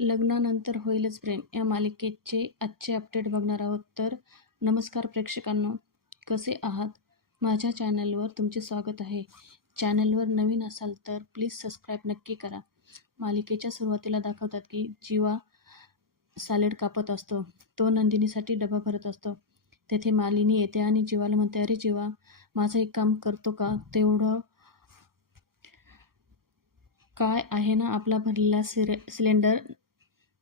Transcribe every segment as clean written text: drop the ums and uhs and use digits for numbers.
लग्नानंतर होईलच प्रेम या मालिकेचे आजचे अपडेट बघणार आहोत. तर नमस्कार प्रेक्षकांनो, कसे आहात? माझ्या चॅनलवर तुमचे स्वागत आहे. चॅनलवर नवीन असाल तर प्लीज सबस्क्राईब नक्की करा. मालिकेच्या सुरुवातीला दाखवतात की जीवा सॅलेड कापत असतो. तो नंदिनीसाठी डबा भरत असतो. तेथे मालिनी येते आणि जीवाला म्हणते, अरे जीवा, माझं एक काम करतो का? तेवढं काय आहे ना, आपला भरलेला सिलेंडर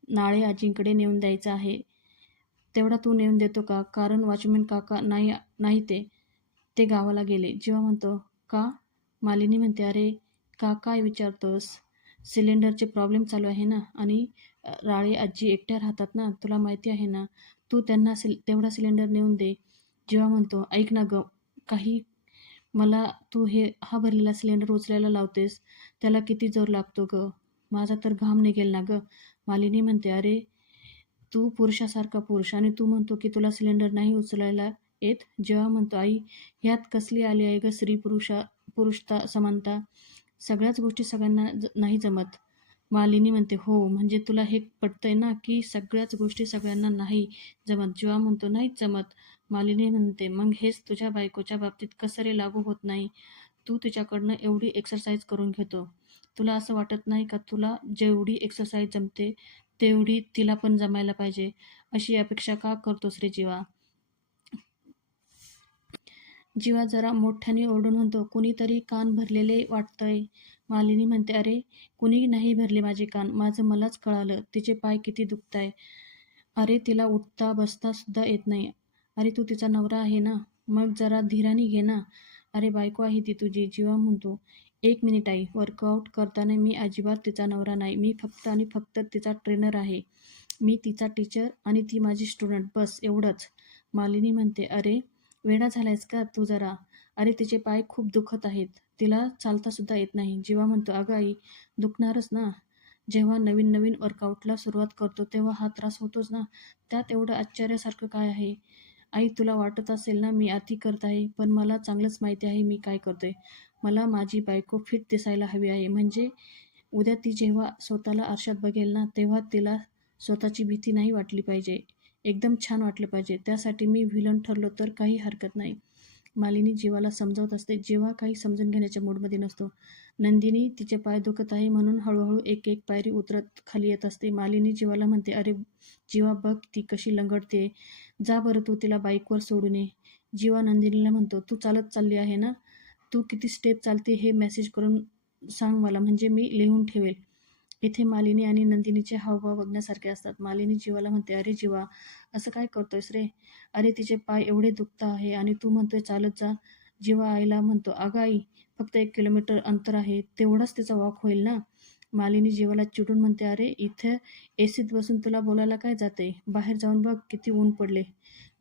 नाळे आजींकडे नेऊन द्यायचा आहे. तेवढा तू नेऊन देतो का? कारण वॉचमॅन काका नाही ते गावाला गेले. जीवा म्हणतो, का? मालिनी म्हणते, अरे का काय विचारतोस? सिलेंडरचे प्रॉब्लेम चालू आहे ना, आणि राळे आजी एकट्या राहतात ना, तुला माहिती आहे ना. तू त्यांना तेवढा सिलेंडर नेऊन दे. जीवा म्हणतो, ऐक ना ग, काही मला तू हा भरलेला सिलेंडर उचलायला लावतेस, त्याला किती जोर लागतो ग? माझा तर घाम निघेल ना ग. मालिनी म्हणते, अरे तू पुरुषासारखा पुरुष आणि तू म्हणतो की तुला सिलेंडर नाही उचलायला येत. जेव्हा म्हणतो, आई ह्यात कसली आली आहे ग स्त्री पुरुषता समानता? सगळ्याच गोष्टी सगळ्यांना नाही जमत. मालिनी म्हणते, हो म्हणजे तुला हे पटतंय ना की सगळ्याच गोष्टी सगळ्यांना नाही जमत? जेव्हा म्हणतो, नाहीच जमत. मालिनी म्हणते, मग हेच तुझ्या बायकोच्या बाबतीत कसं रे लागू होत नाही? तू तिच्याकडनं एवढी एक्सरसाइज करून घेतो, तुला असं वाटत नाही का तुला जेवढी एक्सरसाइज जमते तेवढी तिला पण जमायला पाहिजे? अशी अपेक्षा का करतोस रे जीवा? जीवा जरा मोठ्याने ओरडून म्हणतो, कुणीतरी कान भरलेले वाटतंय. मालिनी म्हणते, अरे कुणी नाही भरले माझे कान, माझं मलाच कळालं. तिचे पाय किती दुखताय. अरे तिला उठता बसता सुद्धा येत नाही. अरे तू तिचा नवरा आहे ना, मग जरा धीराने घे ना. अरे बायको आहे ती तुझी. जीवा म्हणतो, एक मिनिट आई, वर्कआउट करताना मी अजिबात तिचा नवरा नाही. मी फक्त आणि फक्त तिचा ट्रेनर आहे. मी तिचा टीचर आणि ती माझी स्टुडंट, बस एवढंच. मालिनी म्हणते, अरे वेडा झालायस का तू जरा? अरे तिचे पाय खूप दुखत आहेत, तिला चालता सुद्धा येत नाही. जीवा म्हणतो, अगं आई, दुखणारच ना. जेव्हा नवीन नवीन वर्कआउटला सुरुवात करतो तेव्हा हा त्रास होतोच ना, त्यात एवढं आश्चर्यासारखं काय आहे? आई तुला वाटत असेल ना मी अति करत आहे, पण मला चांगलंच माहिती आहे मी काय करतोय. मला माझी बायको फिट दिसायला हवी आहे, म्हणजे उद्या ती जेव्हा स्वतःला आरशात बघेल ना, तेव्हा तिला स्वतःची भीती नाही वाटली पाहिजे, एकदम छान वाटलं पाहिजे. त्यासाठी मी व्हिलन ठरलो तर काही हरकत नाही. मालिनी जीवाला समजावत असते. जेव्हा काही समजून घेण्याच्या मूडमध्ये नसतो. नंदिनी तिचे पाय दुखत आहे म्हणून हळूहळू एक एक पायरी उतरत खाली येत असते. मालिनी जीवाला म्हणते, अरे जीवा बघ ती कशी लंगडते, जा बरं तू तिला बाईकवर सोडून ये. जीवा नंदिनीला म्हणतो, तू चालत चालली आहे ना, तू किती स्टेप चालते हे मेसेज करून सांग मला, म्हणजे मी लिहून ठेवेल. इथे मालिनी आणि नंदिनीचे हावभाव बघण्यासारखे असतात. मालिनी जीवाला म्हणते, अरे जीवा, असं काय करतोयस रे? अरे तिचे पाय एवढे दुखत आहे आणि तू म्हणतोय चालत जा. जीवा आईला म्हणतो, अगं आई, फक्त 1 किलोमीटर अंतर आहे, तेवढाच तिचा वॉक होईल ना. मालिनी जीवाला चिडून म्हणते, अरे इथे एसीत बसून तुला बोलायला काय जाते? बाहेर जाऊन बघ किती ऊन पडले.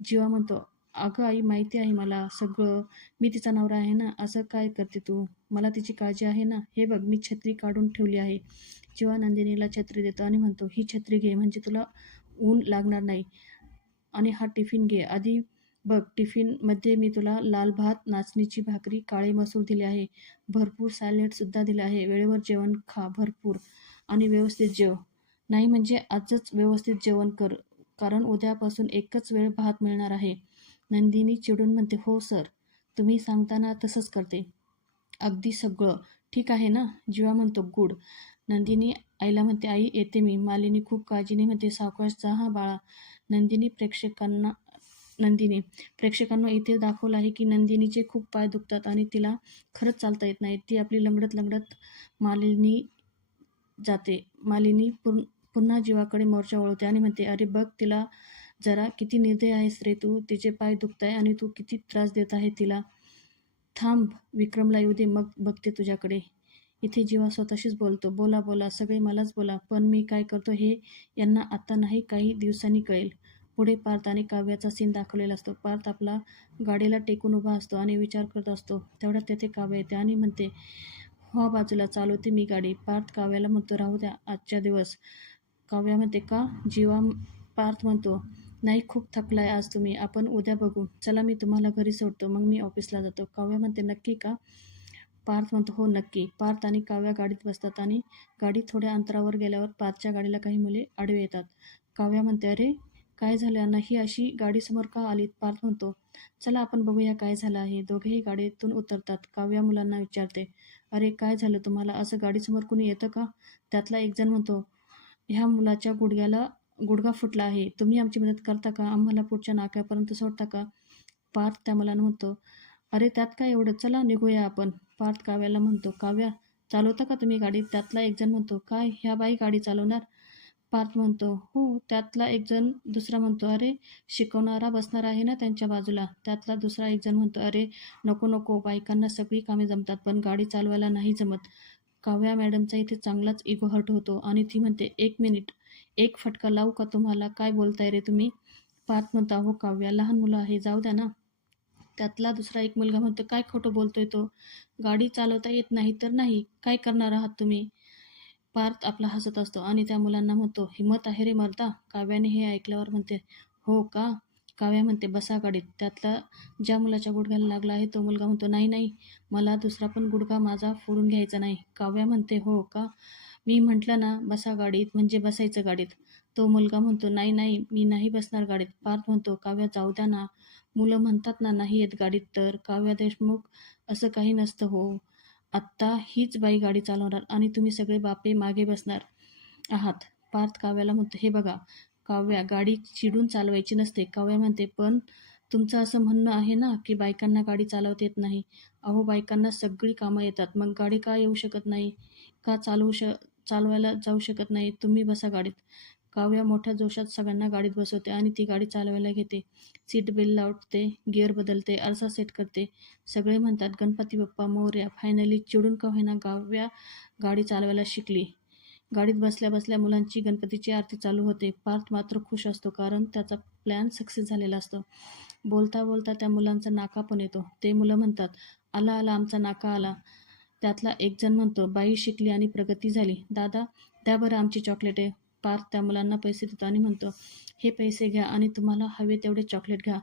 जीवा म्हणतो, अगं आई, माहिती आहे मला सगळं, मी तिचा नवरा आहे ना. असं काय करते तू? मला तिची काळजी आहे ना. हे बघ मी छत्री काढून ठेवली आहे. जीवा नंदिनीला छत्री देतो आणि म्हणतो, ही छत्री घे म्हणजे तुला ऊन लागणार नाही. आणि हा टिफिन घे. आधी बघ, टिफिनमध्ये मी तुला लाल भात, नाचणीची भाकरी, काळे मसूर दिले आहे. भरपूर सॅलेडसुद्धा दिले आहे. वेळेवर जेवण खा भरपूर आणि व्यवस्थित जेव. नाही म्हणजे आजच व्यवस्थित जेवण कर, कारण उद्यापासून एकच वेळ भात मिळणार आहे. नंदिनी चिडून म्हणते, हो सर, तुम्ही सांगताना तसंच करते. अगदी सगळं ठीक आहे ना. जीवा म्हणतो, गुड. नंदिनी आईला म्हणते, आई येते मी. मालिनी खूप काळजीने म्हणते, सावकाश जा हा बाळा. नंदिनी प्रेक्षकांना इथे दाखवलं आहे की नंदिनीचे खूप पाय दुखतात आणि तिला खरंच चालता येत नाही. ती आपली लंगडत लंगडत मालिनी जाते. मालिनी पुन्हा जीवाकडे मोर्चा वळवते आणि म्हणते, अरे बघ तिला जरा, किती निर्दय आहेस रे तू. तिचे पाय दुखताय आणि तू किती त्रास देत आहे तिला. थांब, विक्रमला येऊ दे, मग बघते तुझ्याकडे. इथे जीवा स्वतःशीच बोलतो, बोला बोला सगळे, मलाच बोला, पण मी काय करतो हे यांना आता नाही, काही दिवसांनी कळेल. पुढे पार्थ आणि काव्याचा सीन दाखवलेला असतो. पार्थ आपला गाडीला टेकून उभा असतो आणि विचार करत असतो. तेवढ्यात तेथे काव्य येते आणि म्हणते, हो बाजूला, चालवते मी गाडी. पार्थ काव्याला म्हणतो, राहू द्या आजच्या दिवस. काव्या म्हणते, का? जीवा पार्थ म्हणतो, नाही खूप थकलाय आज तुम्ही, आपण उद्या बघू. चला मी तुम्हाला घरी सोडतो, मग मी ऑफिसला जातो. काव्या म्हणते, नक्की का? पार्थ म्हणतो, हो नक्की. पार्थ आणि काव्या गाडीत बसतात आणि गाडी थोड्या अंतरावर गेल्यावर पार्थच्या गाडीला काही मुले आडवे येतात. काव्या म्हणते, अरे काय झालं? ही अशी गाडीसमोर का आलीत? पार्थ म्हणतो, चला आपण बघूया काय झालं आहे. दोघेही गाडीतून उतरतात. काव्या मुलांना विचारते, अरे काय झालं तुम्हाला? असं गाडीसमोर कुणी येतं का? त्यातला एक जण म्हणतो, ह्या मुलाच्या गुडघा फुटला आहे. तुम्ही आमची मदत करता का? आम्हाला पुढच्या नाक्यापर्यंत सोडता का? पार्थ त्या मुलाला म्हणतो, अरे त्यात काय एवढं? चला निघूया आपण. पार्थ काव्याला म्हणतो, काव्या चालवता का तुम्ही गाडी? त्यातला एक जण म्हणतो, काय ह्या बाई गाडी चालवणार? पार्थ म्हणतो, हो. त्यातला एक जण दुसरा म्हणतो, अरे शिकवणारा बसणार आहे ना त्यांच्या बाजूला. त्यातला दुसरा एक जण म्हणतो, अरे नको नको, बायकांना सगळी कामे जमतात पण गाडी चालवायला नाही जमत. काव्या मॅडमचा इथे चांगलाच इगो हर्ट होतो आणि ती म्हणते, एक मिनिट, एक फटका लावू का तुम्हाला? काय बोलताय रे तुम्ही? पार्थ म्हणतो, अहो काव्या, लहान मुलं आहे, जाऊ द्या ना. त्यातला दुसरा एक मुलगा म्हणतो, काय खोटं बोलतोय तो? गाडी चालवता येत नाही तर नाही, काय करणार आहात तुम्ही? पार्थ आपला हसत असतो आणि त्या मुलांना म्हणतो, हिम्मत आहे रे मर्दा. काव्याने हे ऐकल्यावर म्हणते, हो का? काव्या म्हणते, बसा गाडीत. त्यातला ज्या मुलाच्या गुडघ्याला लागला आहे तो मुलगा म्हणतो, नाही नाही, मला दुसरा पण गुडघा माझा फोडून घ्यायचा नाही. काव्या म्हणते, हो का? मी म्हटलं ना बसा गाडीत, म्हणजे बसायचं गाडीत. तो मुलगा म्हणतो, नाही नाही, मी नाही बसणार गाडीत. पार्थ म्हणतो, काव्या जाऊ द्या ना, मुलं म्हणतात ना नाही येत गाडीत तर. काव्या देशमुख, असं काही नसतं हो. आत्ता हीच बाई गाडी चालवणार आणि तुम्ही सगळे बापे मागे बसणार आहात. पार्थ काव्याला म्हणतो, हे बघा काव्या, गाडी चिडून चालवायची नसते. काव्या म्हणते, पण तुमचं असं म्हणणं आहे ना की बायकांना गाडी चालवता येत नाही. अहो बायकांना सगळी कामं येतात, मग गाडी का येऊ शकत नाही? का चालवायला जाऊ शकत नाही? तुम्ही बसा गाडीत. काव्या मोठ्या जोशात सगळ्यांना गाडीत बसवते आणि ती गाडी चालवायला घेते. सीट बेल्ट लावते, गिअर बदलते, आरसा सेट करते. सगळे म्हणतात, गणपती बाप्पा मोरया. फायनली चिडून का होईना काव्या गाडी चालवायला शिकली. गाडीत बसल्या बसल्या मुलांची गणपतीची आरती चालू होते. पार्थ मात्र खुश असतो कारण त्याचा प्लॅन सक्सेस झालेला असतो. बोलता बोलता त्या मुलांचा नाका पण येतो. ते मुलं म्हणतात, आला आला आमचा नाका आला. त्यातला एक जण म्हणतो, बाई शिकली आणि प्रगती झाली. दादा द्या बरं आमची चॉकलेटे. पार्थ त्या मुलांना पैसे देतो आणि म्हणतो, हे पैसे घ्या आणि तुम्हाला हवे तेवढे चॉकलेट घ्या.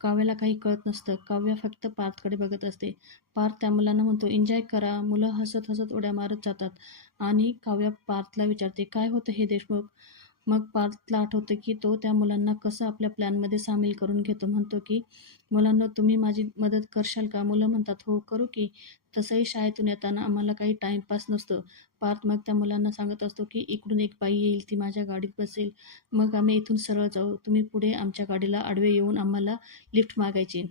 काव्याला काही कळत नसतं. काव्या फक्त पार्थकडे बघत असते. पार्थ त्या मुलांना म्हणतो, एन्जॉय करा. मुलं हसत हसत उड्या मारत जातात आणि काव्या पार्थला विचारते, काय होतं हे देशमुख? मग पार्थला आठवतं की तो त्या मुलांना कसं आपल्या प्लॅनमध्ये सामील करून घेतो. म्हणतो की, मुलांना तुम्ही माझी मदत करशाल का? मुलं म्हणतात, हो करू की. तसंही शाळेतून येताना आम्हाला काही टाईमपास नसतो. पार्थ मग त्या मुलांना सांगत असतो की, इकडून एक बाई येईल, ती माझ्या गाडीत बसेल, मग आम्ही इथून सरळ जाऊ. तुम्ही पुढे आमच्या गाडीला आडवे येऊन आम्हाला लिफ्ट मागायची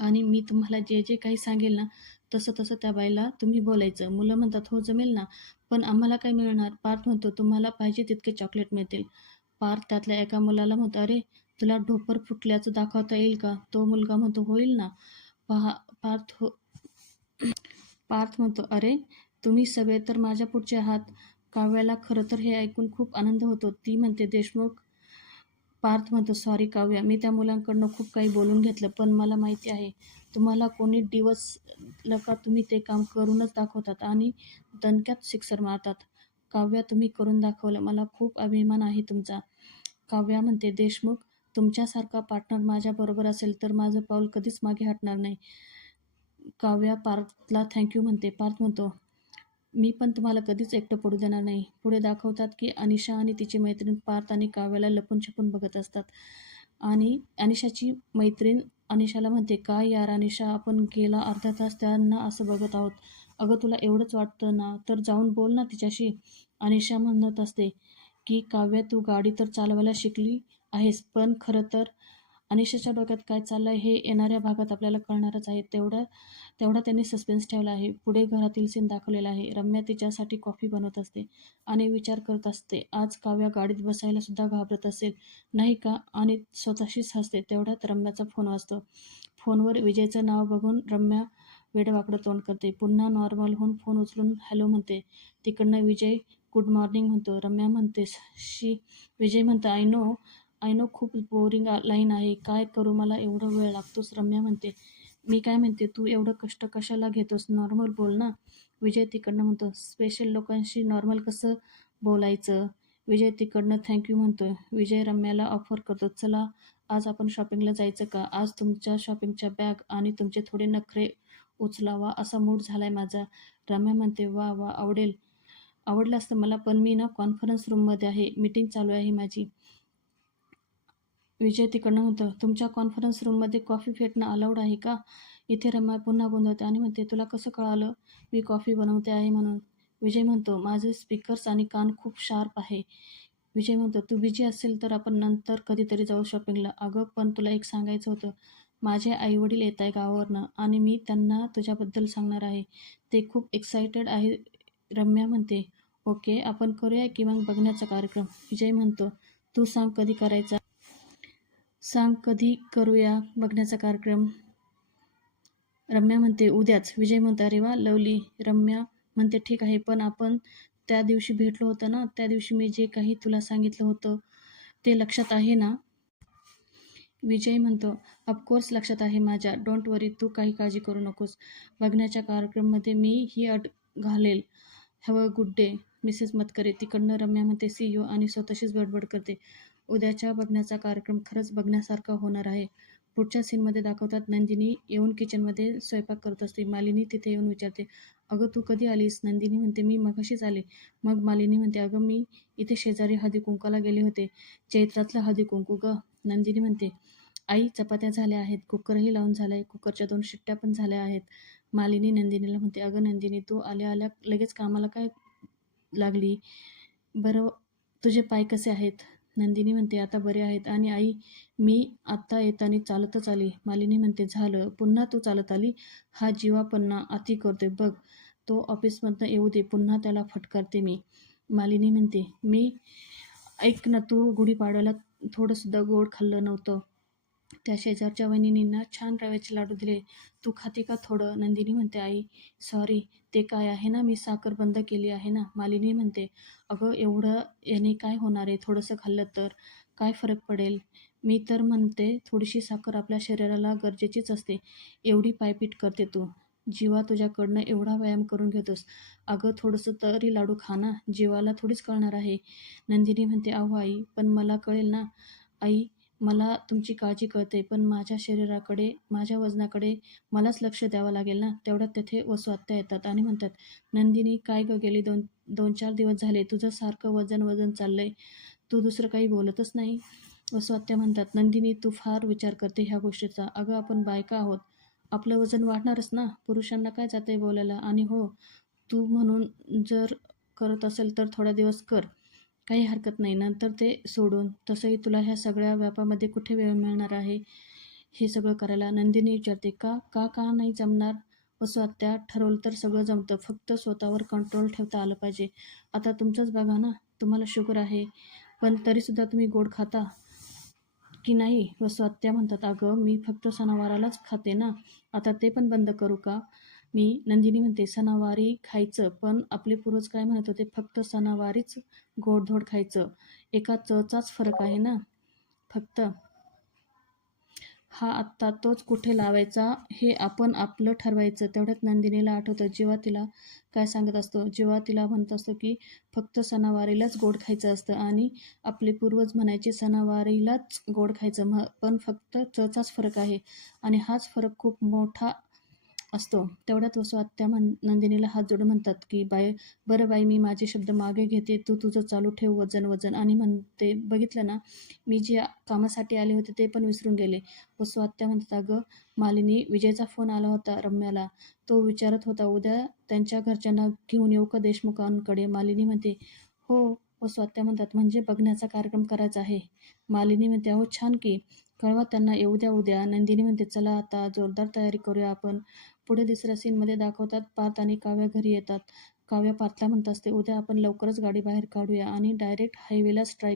आणि मी तुम्हाला जे जे काही सांगेल ना तसं तसं त्या बाईला तुम्ही बोलायचं. मुलं म्हणतात, हो जमेल ना, पण आम्हाला काय मिळणार? पार्थ म्हणतो, तुम्हाला पाहिजे तितके चॉकलेट मिळतील. पार्थ त्यातल्या एका मुलाला म्हणतो, अरे तुला ढोपर फुटल्याचं दाखवता येईल का? तो मुलगा म्हणतो, होईल ना. पहा पार्थ हो पार्थ म्हणतो, अरे तुम्ही सगळे तर माझ्या पुढचे आहात. काव्याला खरं तर हे ऐकून खूप आनंद होतो. ती म्हणते, देशमुख. पार्थ म्हणतो, सॉरी काव्या, मी त्या मुलांकडनं खूप काही बोलून घेतलं, पण मला माहिती आहे तुम्हाला कोणी डिवचलं का तुम्ही ते काम करूनच दाखवतात आणि दणक्यात सिक्सर मारतात. काव्या, तुम्ही करून दाखवलं. मला खूप अभिमान आहे तुमचा. काव्या म्हणते, देशमुख, तुमच्यासारखा पार्टनर माझ्याबरोबर असेल तर माझं पाऊल कधीच मागे हटणार नाही. काव्या पार्थला थँक्यू म्हणते. पार्थ म्हणतो, मी पण तुम्हाला कधीच एकटं पडू देणार नाही. पुढे दाखवतात की अनिशा आणि तिची मैत्रीण पार्थ आणि काव्याला लपून छपून बघत असतात आणि अनिशाची मैत्रीण अनिशाला म्हणते, काय यार अनिशा, आपण गेला अर्धा तास त्यांना असं बघत आहोत. अगं तुला एवढंच वाटतं ना तर जाऊन बोल ना तिच्याशी. अनिशा म्हणत असते की, काव्या तू गाडी तर चालवायला शिकली आहेस, पण खरं तर अनिशाच्या डोक्यात काय चाललंय हे येणाऱ्या भागात आपल्याला कळणारच आहे. तेवढा त्यांनी सस्पेन्स ठेवला आहे. पुढे घरातील सीन दाखवलेला आहे. रम्या तिच्यासाठी कॉफी बनवत असते आणि विचार करत असते, आज काव्या गाडीत बसायला सुद्धा घाबरत असेल नाही का? आणि स्वतःशीच हसते. तेवढ्यात रम्याचा फोन वाजतो. फोनवर विजयचं नाव बघून रम्या वेडवाकडं तोंड करते. पुन्हा नॉर्मल होऊन फोन उचलून हॅलो म्हणते. तिकडनं विजय गुड मॉर्निंग म्हणतो. रम्या म्हणते, विजय म्हणतो, आय नो खूप बोरिंग लाईन आहे, काय करू, मला एवढा वेळ लागतोस? रम्या म्हणते, मी काय म्हणते, तू एवढं कष्ट कशाला घेतोस? नॉर्मल बोल ना. विजय तिकडनं म्हणतो, स्पेशल लोकांशी नॉर्मल कसं बोलायचं? विजय तिकडनं थँक्यू म्हणतोय. विजय रम्याला ऑफर करतो, चला आज आपण शॉपिंगला जायचं का? आज तुमच्या शॉपिंगच्या बॅग आणि तुमचे थोडे नखरे उचलावा असा मूड झालाय माझा. रम्या म्हणते, वा वा, आवडलं असतं मला, पण मी ना कॉन्फरन्स रूममध्ये आहे, मीटिंग चालू आहे माझी. विजय तिकडनं म्हणतो, तुमच्या कॉन्फरन्स रूममध्ये कॉफी फेटणं अलाउड आहे का? इथे रम्या पुन्हा गोंधळते आणि म्हणते, तुला कसं कळालं मी कॉफी बनवते आहे म्हणून? विजय म्हणतो, माझे स्पीकर्स आणि कान खूप शार्प आहे. विजय म्हणतो, तू बिझी असेल तर आपण नंतर कधीतरी जाऊ शॉपिंगला. अगं पण तुला एक सांगायचं होतं, माझे आईवडील येत आहे गावावरनं आणि मी त्यांना तुझ्याबद्दल सांगणार आहे. ते खूप एक्सायटेड आहे. रम्या म्हणते, ओके, आपण करूया की मग बघण्याचा कार्यक्रम. विजय म्हणतो, तू सांग कधी करायचा. सांग कधी करूया बघण्याचा कार्यक्रम. रम्या म्हणते, उद्याच. विजय म्हणतो, अरे वा, लवली. रम्या म्हणते, ठीक आहे, पण आपण त्या दिवशी भेटलो होतो ना, त्या दिवशी मी जे काही तुला सांगितलं होतं ते लक्षात आहे ना? विजय म्हणतो, ऑफकोर्स लक्षात आहे माझ्या. डोंट वरी, तू काही काळजी करू नकोस. बघण्याच्या कार्यक्रममध्ये मी ही अट घालेल. Have a good day Mrs Matkare. तिकडनं रम्या म्हणते, सी यू आणि स्वतःशीच बडबड करते. उद्याच्या बघण्याचा कार्यक्रम खरंच बघण्यासारखा होणार आहे. पुढच्या सीनमध्ये दाखवतात, नंदिनी येऊन किचनमध्ये स्वयंपाक करत असते. मालिनी तिथे येऊन विचारते, अगं तू कधी आलीस? नंदिनी म्हणते, मी मगाशीच आले. मग मालिनी म्हणते, अगं मी इथे शेजारी हळदी कुंकाला गेले होते. चैत्रातलं हळदी कुंकू ग. नंदिनी म्हणते, आई चपात्या झाल्या आहेत, कुकरही लावून झालाय, कुकरच्या 2 शिट्ट्या पण झाल्या आहेत. मालिनी नंदिनीला म्हणते, अगं नंदिनी, तू आल्या आल्या लगेच कामाला काय लागली? बरं, तुझे पाय कसे आहेत? नंदिनी म्हणते, आता बरे आहेत. आणि आई, मी आत्ता येताना चालतच आली. मालिनी म्हणते, झालं, पुन्हा तू चालत आली? हा जीवापन्ना अति करतोय बघ. तो ऑफिसमधनं येऊ दे, पुन्हा त्याला फटकारते मी. मालिनी म्हणते, ऐक ना, तू गुढीपाडव्याला थोडंसुद्धा गोड खाल्लं नव्हतं. त्या शेजारच्या वहिनींना छान रव्याचे लाडू दिले. तू खाते का थोडं? नंदिनी म्हणते, आई सॉरी, ते काय आहे ना, मी साखर बंद केली आहे ना. मालिनी म्हणते, अगं एवढं याने काय होणार आहे, थोडंसं खाल्लं तर काय फरक पडेल? मी तर म्हणते, थोडीशी साखर आपल्या शरीराला गरजेचीच असते. एवढी पायपीट करते तू. जीवा तुझ्याकडनं एवढा व्यायाम करून घेतोस. अगं थोडंसं तरी लाडू खा ना, जीवाला थोडीच कळणार आहे. नंदिनी म्हणते, अहो आई, पण मला कळेल ना. आई, मला तुमची काळजी कळते, पण माझ्या शरीराकडे, माझ्या वजनाकडे मलाच लक्ष द्यावं लागेल ना. तेवढ्यात तेथे वसू आत्या येतात आणि म्हणतात, नंदिनी काय गं, गेली 2-4 दिवस झाले तुझं सारखं वजन वजन चाललंय, तू दुसरं काही बोलतच नाही. वसू आत्या म्हणतात, नंदिनी तू फार विचार करते ह्या गोष्टीचा. अगं आपण बायका आहोत, आपलं वजन वाढणारच ना, पुरुषांना काय जाते बोलायला. आणि हो, तू म्हणून जर करत असेल तर थोडा दिवस कर, काही हरकत नाही, नंतर ते सोडून. तसंही तुला ह्या सगळ्या व्यापामध्ये कुठे वेळ मिळणार आहे हे सगळं करायला? नंदिनी विचारते, का का का नाही जमणार? वसू आत्या, ठरवलं तर सगळं जमतं, फक्त स्वतःवर कंट्रोल ठेवता आलं पाहिजे. आता तुमचंच बघा ना, तुम्हाला शुगर आहे, पण तरीसुद्धा तुम्ही गोड खाता की नाही? वसू आत्या म्हणतात, अगं मी फक्त सणावारालाच खाते ना, आता ते पण बंद करू का मी? नंदिनी म्हणते, सणावारी खायचं, पण आपले पूर्वज काय म्हणत होते, फक्त सणावारीच गोडधोड खायचं. एका चचाच फरक आहे ना फक्त. हा आत्ता तोच कुठे लावायचा हे आपण आपलं ठरवायचं. तेवढ्यात नंदिनीला आठवतं, जेव्हा तिला काय सांगत असतो, जेव्हा तिला म्हणत असतो की फक्त सणावारीलाच गोड खायचं असतं आणि आपले पूर्वज म्हणायचे सणावारीलाच गोड खायचं, पण फक्त चचाच फरक आहे आणि हाच फरक खूप मोठा असतो. तेवढ्यात वसू आत्या नंदिनीला हात जोडून म्हणतात की बरं बाई, मी माझे शब्द मागे घेते, तू तुझं चालू ठेव वजन वजन. आणि म्हणते, बघितलं ना, मी जे कामासाठी आले होते ते पण विसरून गेले. वसू आत्या म्हणतात, अगं मालिनी, विजयचा फोन आला होता रम्याला, तो विचारत होता उद्या त्यांच्या घरच्यांना घेऊन येऊ का देशमुखांकडे? मालिनी म्हणते, हो. वसू आत्या म्हणतात, म्हणजे बघण्याचा कार्यक्रम करायचा आहे? मालिनी म्हणते, अहो छान की, कळवा त्यांना, येऊ द्या उद्या. नंदिनी म्हणते, चला आता जोरदार तयारी करूया आपण. पुढे दुसऱ्या सीनमध्ये दाखवतात, पार्थ आणि काव्या घरी येतात. काव्या पार्थला म्हणत असते, उद्या आपण लवकरच गाडी बाहेर काढूया आणि डायरेक्ट हायवेलाच ट्राय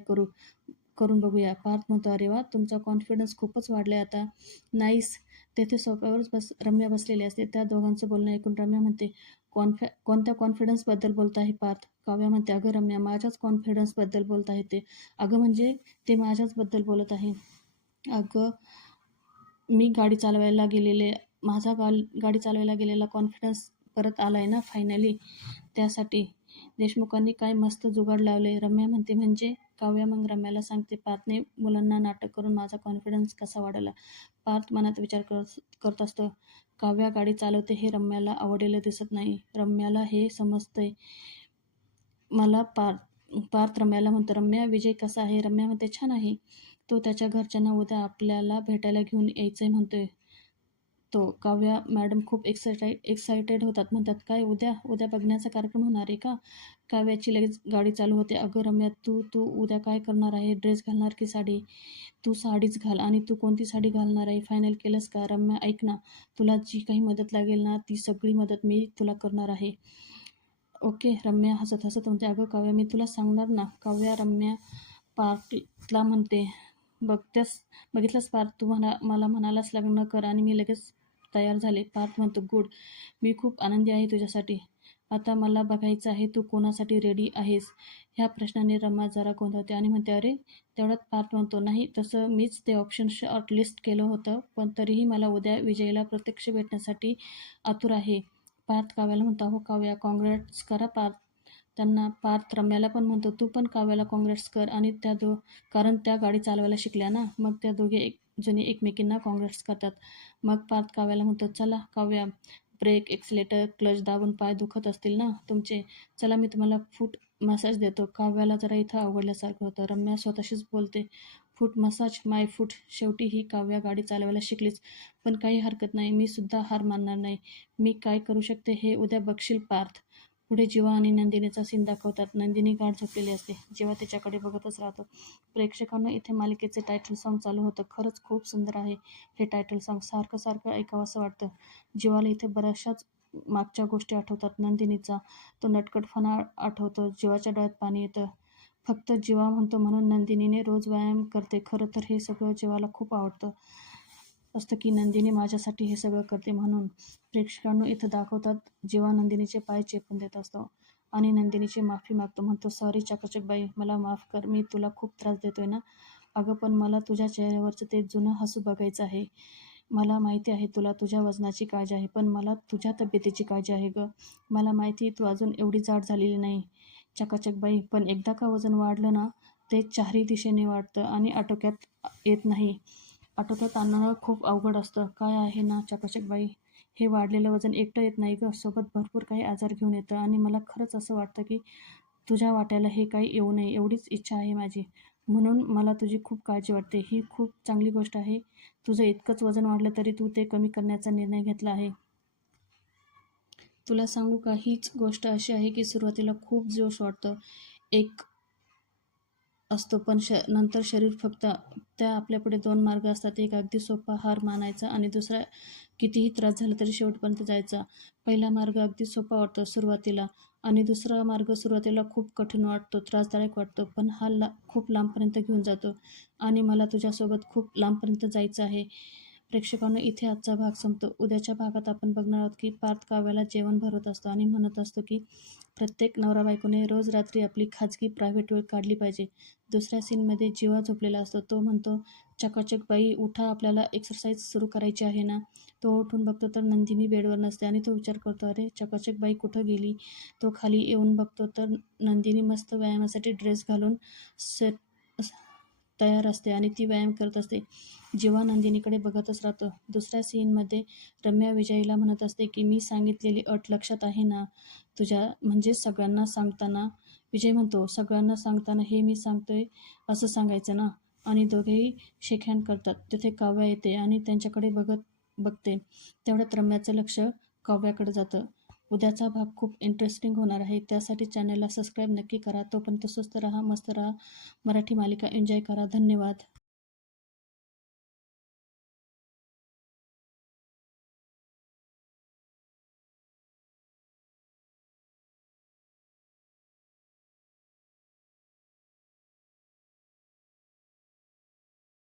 करून बघूया. पार्थ म्हणतो, अरे वा, तुमचा कॉन्फिडन्स खूपच वाढलाय आता, नाईस. तेथे सोफ्यावरच रम्या बसलेली असते. त्या दोघांचं बोलणं ऐकून रम्या म्हणते, कोणत्या कॉन्फिडन्सबद्दल बोलत आहे पार्थ? काव्या म्हणते, अगं रम्या, माझ्याच कॉन्फिडन्सबद्दल बोलत आहे ते. अगं म्हणजे ते माझ्याचबद्दल बोलत आहे. अगं मी गाडी चालवायला गेलेला कॉन्फिडन्स परत आलाय ना फायनली, त्यासाठी. देशमुखांनी काय मस्त जुगाड लावले. रम्या म्हणते, म्हणजे? काव्या मग रम्याला सांगते, पार्थने मुलांना नाटक करून माझा कॉन्फिडन्स कसा वाढवला. पार्थ मनात विचार करत असतो, काव्या गाडी चालवते हे रम्याला आवडलेलं दिसत नाही. रम्याला हे समजतंय. मला पार्थ रम्याला म्हणतो, रम्या विजय कसा आहे? रम्या म्हणते, छान आहे. तो त्याच्या घरच्यांना उद्या आपल्याला भेटायला घेऊन यायचंय म्हणतोय. तो काव्या मॅडम खूप एक्सायटेड होतात. म्हणतात, काय उद्या? उद्या बघण्याचा कार्यक्रम होणार आहे का? काव्याची लगेच गाडी चालू होते. अगं रम्या, तू तू उद्या काय करणार आहे? ड्रेस घालणार की साडी? तू साडीच घाल. आणि तू कोणती साडी घालणार आहे? फायनल केलंस का? रम्या ऐक ना, तुला जी काही मदत लागेल ना, ती सगळी मदत मी तुला करणार आहे. ओके. रम्या हसत हसत म्हणते, अगं काव्या, मी तुला सांगणार ना. काव्या रम्या पार्थला म्हणते, बघितलंस पार्थ, तू मला म्हणालास लग्न कर आणि मी लगेच तयार झाले. पार्थ म्हणतो, गुड. मी खूप आनंदी आहे तुझ्यासाठी. आता मला बघायचं आहे तू कोणासाठी रेडी आहेस. ह्या प्रश्नाने रमा जरा गोंधळते आणि म्हणते, अरे. तेवढ्यात पार्थ म्हणतो, नाही, तसं मीच ते ऑप्शन शॉर्टलिस्ट केलं होतं, पण तरीही मला उद्या विजयला प्रत्यक्ष भेटण्यासाठी आतुर आहे. पार्थ काव्याला म्हणतो, हो काव्या, कॉंग्रॅट्स करा पार्थ त्यांना. पार्थ रम्याला पण म्हणतो, तू पण काव्याला कॉंग्रॅट्स कर. आणि कारण त्या गाडी चालवायला शिकल्या ना. मग त्या दोघे जणी एकमेकींना कॉंग्रॅट्स करतात. मग पार्थ काव्याला म्हणतो, चला काव्या, ब्रेक, एक्सिलेटर, क्लच दाबून पाय दुखत असतील ना तुमचे, चला मी तुम्हाला फूट मसाज देतो. काव्याला जरा इथं अवघडल्यासारखं होतं. रम्या स्वतःशीच बोलते, फूट मसाज, माय फूट. शेवटी ही काव्या गाडी चालवायला शिकलीच. पण काही हरकत नाही, मी सुद्धा हार मानणार नाही. मी काय करू शकते हे उद्या बघशील पार्थ. पुढे जीवा आणि नंदिनीचा सीन दाखवतात. नंदिनी गाढ झोपलेली असते. जीवा तिच्याकडे बघतच राहतो. प्रेक्षकांना इथे मालिकेचे टायटल सॉन्ग चालू होतं. खरंच खूप सुंदर आहे हे टायटल सॉन्ग. सारखं सारखं ऐकावंसं वाटतं. जीवाला इथे बऱ्याचशाच मागच्या गोष्टी आठवतात. नंदिनीचा तो नटखटपणा आठवतो. जीवाच्या डोळ्यात पाणी येतं. फक्त जीवा म्हणतो म्हणून नंदिनीने रोज व्यायाम करते. खरं तर हे सगळं जीवाला खूप आवडतं असतं की नंदिनी माझ्यासाठी हे सगळं करते म्हणून. प्रेक्षकांना इथं दाखवतात, जीवा नंदिनीचे पाय चेपून देत असतो आणि नंदिनीची माफी मागतो. म्हणतो, सॉरी चकाचक बाई, मला माफ कर. मी तुला खूप त्रास देतोय ना. अगं पण मला तुझ्या चेहऱ्यावरचं ते जुनं हसू बघायचं आहे. मला माहिती आहे तुला तुझ्या वजनाची काळजी आहे, पण मला तुझ्या तब्येतीची काळजी आहे गं. मला माहिती तू अजून एवढी जाड झालेली नाही चकाचक बाई, पण एकदा का वजन वाढलं ना, ते चारही दिशेने वाढतं आणि आटोक्यात येत नाही. आटोक्यात आणणं खूप अवघड असतं. काय आहे ना चकाचक बाई, हे वाढलेलं वजन एकटं येत नाही गं, सोबत भरपूर काही आजार घेऊन येतं. आणि मला खरंच असं वाटतं की तुझ्या वाट्याला हे काही येऊ नये, एवढीच इच्छा आहे माझी. म्हणून मला तुझी खूप काळजी वाटते. ही खूप चांगली गोष्ट आहे. तुझं इतकंच वजन वाढलं तरी तू ते कमी करण्याचा निर्णय घेतला आहे. तुला सांगू का, हीच गोष्ट अशी आहे की सुरुवातीला खूप जोश वाटतं एक असतो, पण नंतर शरीर फक्त त्या आपल्यापुढे दोन मार्ग असतात. एक अगदी सोपा, हार मानायचा, आणि दुसरा कितीही त्रास झाला तरी शेवटपर्यंत जायचा. पहिला मार्ग अगदी सोपा वाटतो सुरुवातीला, आणि दुसरा मार्ग सुरुवातीला खूप कठीण वाटतो, त्रासदायक वाटतो, पण हा खूप लांबपर्यंत घेऊन जातो. आणि मला तुझ्यासोबत खूप लांबपर्यंत जायचं आहे. प्रेक्षकांनो, इथे आजचा भाग संपतो. उद्याच्या भागात आपण बघणार आहोत की पार्थ काव्याला जेवण भरवत असतो आणि म्हणत असतो की प्रत्येक नवरा बायकोने रोज रात्री आपली खाजगी प्रायव्हेट वेळ काढली पाहिजे. दुसऱ्या सीनमध्ये जीवा झोपलेला असतो. तो म्हणतो, चकाचक बाई उठा, आपल्याला एक्सरसाइज सुरू करायची आहे ना. तो उठून बघतो तर नंदिनी बेडवर नसते आणि तो विचार करतो, अरे चकाचक बाई कुठं गेली. तो खाली येऊन बघतो तर नंदिनी मस्त व्यायामासाठी ड्रेस घालून तयार असते आणि ती व्यायाम करत असते. जीवा नंदिनीकडे बघतच राहतो. दुसऱ्या सीनमध्ये रम्या विजयला म्हणत असते की मी सांगितलेली अट लक्षात आहे ना तुझ्या, म्हणजे सगळ्यांना सांगताना. विजय म्हणतो, सगळ्यांना सांगताना हे मी सांगतोय असं सांगायचं ना. आणि दोघेही शेकहँड करतात. तिथे काव्या येते आणि त्यांच्याकडे बघते. तेवढ्यात रम्याचं लक्ष काव्याकडे जातं. उद्याचा भाग खूप इंटरेस्टिंग होणार आहे. त्यासाठी चॅनलला सबस्क्राईब नक्की करा. तोपर्यंत स्वस्त राहा, मस्त राहा, मराठी मालिका एन्जॉय करा. धन्यवाद.